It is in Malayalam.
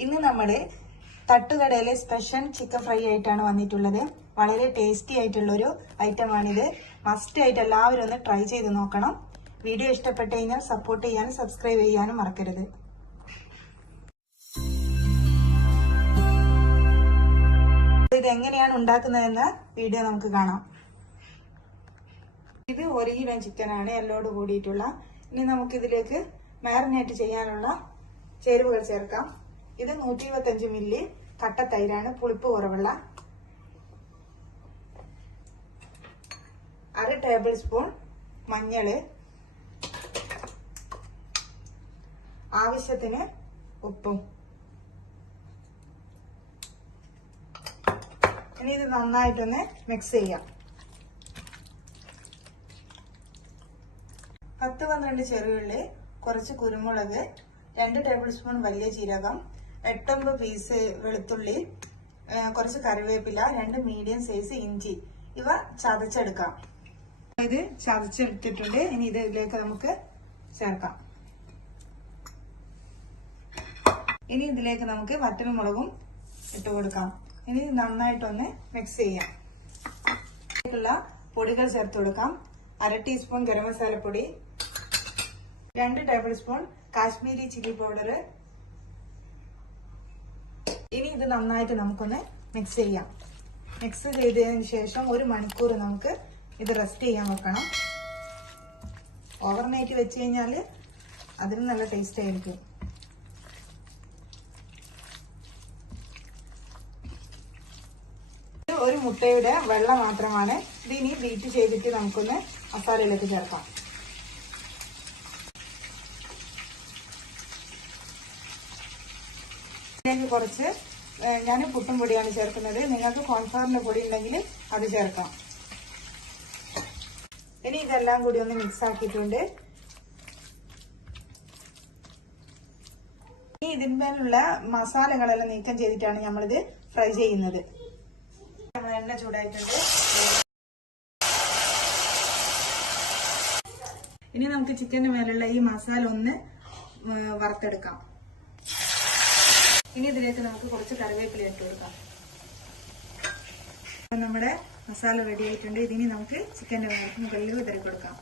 ഇന്ന് നമ്മുടെ തട്ടുകടയിലെ സ്പെഷ്യൽ ചിക്കൻ ഫ്രൈ ആയിട്ടാണ് വന്നിട്ടുള്ളത്. വളരെ ടേസ്റ്റി ആയിട്ടുള്ള ഒരു ഐറ്റമാണിത് മസ്റ്റ് ആയിട്ട് എല്ലാവരും ഒന്ന് ട്രൈ ചെയ്ത് നോക്കണം. വീഡിയോ ഇഷ്ടപ്പെട്ട് കഴിഞ്ഞാൽ സപ്പോർട്ട് ചെയ്യാനും സബ്സ്ക്രൈബ് ചെയ്യാനും മറക്കരുത്. ഇത് എങ്ങനെയാണ് ഉണ്ടാക്കുന്നതെന്ന് വീഡിയോ നമുക്ക് കാണാം. ഇത് ഒരു കിലോ ചിക്കനാണ് എല്ലോട് കൂടിയിട്ടുള്ള. ഇനി നമുക്കിതിലേക്ക് മാരിനേറ്റ് ചെയ്യാനുള്ള ചേരുവകൾ ചേർക്കാം. ഇത് നൂറ്റി ഇരുപത്തഞ്ച് മില്ലി കട്ട തൈരാണ് പുളിപ്പ് കുറവുള്ള. അര ടേബിൾ സ്പൂൺ മഞ്ഞൾ. ആവശ്യത്തിന് ഉപ്പും. ഇനി ഇത് നന്നായിട്ടൊന്ന് മിക്സ് ചെയ്യാം. പത്ത് പന്ത്രണ്ട് ചെറുകൾ കുറച്ച് കുരുമുളക് രണ്ട് ടേബിൾ സ്പൂൺ വലിയ ജീരകം എട്ടൊമ്പത് പീസ് വെളുത്തുള്ളി കുറച്ച് കറിവേപ്പില രണ്ട് മീഡിയം സൈസ് ഇഞ്ചി. ഇവ ചതച്ചെടുക്കാം. ഇത് ചതച്ചെടുത്തിട്ടുണ്ട്. ഇനി ഇതിലേക്ക് നമുക്ക് ചേർക്കാം. ഇനി ഇതിലേക്ക് നമുക്ക് വറ്റൽമുളകും ഇട്ട് കൊടുക്കാം. ഇനി നന്നായിട്ടൊന്ന് മിക്സ് ചെയ്യാം. ഇതിലേക്കുള്ള പൊടികൾ ചേർത്ത് കൊടുക്കാം. അര ടീസ്പൂൺ ഗരം മസാലപ്പൊടി രണ്ട് tablespoon Kashmiri chilli powder ഇനി ഇത് നന്നായിട്ട് നമുക്കൊന്ന് മിക്സ് ചെയ്യാം. മിക്സ് ചെയ്തതിന് ശേഷം ഒരു മണിക്കൂർ നമുക്ക് ഇത് റെസ്റ്റ് ചെയ്യാൻ വെക്കണം. ഓവർനൈറ്റ് വെച്ച് കഴിഞ്ഞാൽ അതിന് നല്ല ടേസ്റ്റ് ആയിരിക്കും. ഒരു മുട്ടയുടെ വെള്ളം മാത്രമാണ്. ഇത് ഇനി ബീറ്റ് ചെയ്തിട്ട് നമുക്കൊന്ന് മസാലയിലേക്ക് ചേർക്കാം. ഇതിലേക്ക് കുറച്ച് ഞാൻ പുട്ടും പൊടിയാണ് ചേർക്കുന്നത്. നിങ്ങൾക്ക് കോൺഫ്ലവറിന്റെ പൊടി ഉണ്ടെങ്കിൽ അത് ചേർക്കാം. ഇനി ഇതെല്ലാം കൂടി ഒന്ന് മിക്സ് ആക്കിയിട്ടുണ്ട്. ഇനി ഇതിന്മേലുള്ള മസാലകളെല്ലാം നീക്കം ചെയ്തിട്ടാണ് നമ്മളിത് ഫ്രൈ ചെയ്യുന്നത്. എണ്ണ ചൂടായിട്ടുണ്ട്. ഇനി നമുക്ക് ചിക്കന്റെ മേലുള്ള ഈ മസാല ഒന്ന് വറുത്തെടുക്കാം. ഇനി ഇതിലേക്ക് നമുക്ക് കുറച്ച് കറിവേപ്പില ഇട്ട് കൊടുക്കാം. അപ്പൊ നമ്മുടെ മസാല റെഡി ആയിട്ടുണ്ട്. ഇതിനി നമുക്ക് ചിക്കന്റെ മുകളിൽ വിതറി കൊടുക്കാം.